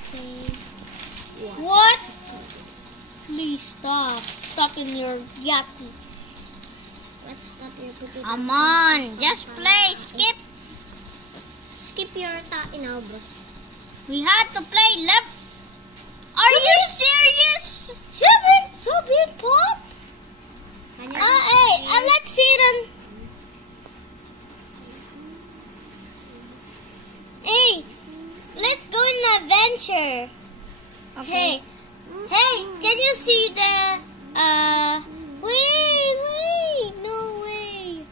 Okay. What? Please stop. Stop in your yati. Let's stop your potato. Come on, just play. Skip. Skip your bro. We had to play left. Are you serious? Sobian Pop? Let's see them. Hey, let's go on an adventure. Okay. Hey, can you see the, wait, no way.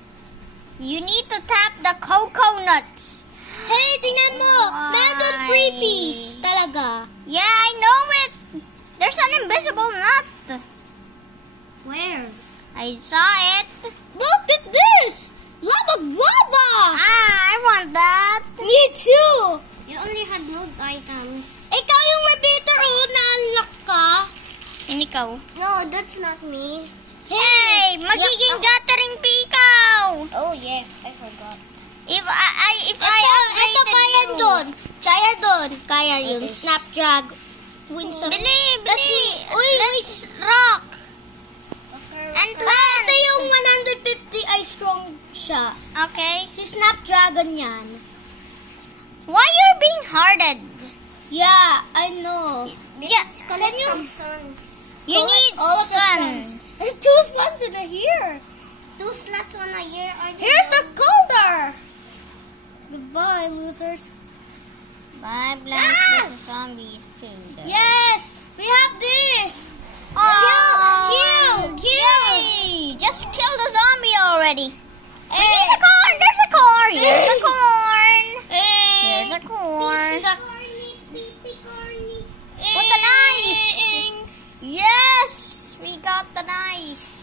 You need to tap the coconuts. Hey, tingnan mo, meron creepies, talaga. Yeah, I know it. There's an invisible nut. Where? I saw it. Look at this, lava guava. I want that. Me too. You only had no items. Ikaw yung repeater, na-unlock ka. And ikaw. No, that's not me. Hey, magiging gathering pikaw. Oh yeah, I forgot. If I Ito, kaya you. doon. Kaya yun. Okay. Snapdragon. Twin sun. Bili. Uy, Let's rock. And plant. Ito yung 150 ay strong siya. Okay. Si Snapdragon yan. Why you're being hearted? Yeah, I know. Yes. Collect some suns. You need all of the sun. There's 2 suns in here. 2 slots on a year. Here's the colder. Goodbye, losers. Bye, plants versus zombies too. Yes, we have this. Kill! Kill. Just kill the zombie already. We Hey. need a corn. There's a corn. Here's a Hey. corn. Hey. Here's a corn. Corny. Put the nice. Yes, we got the nice.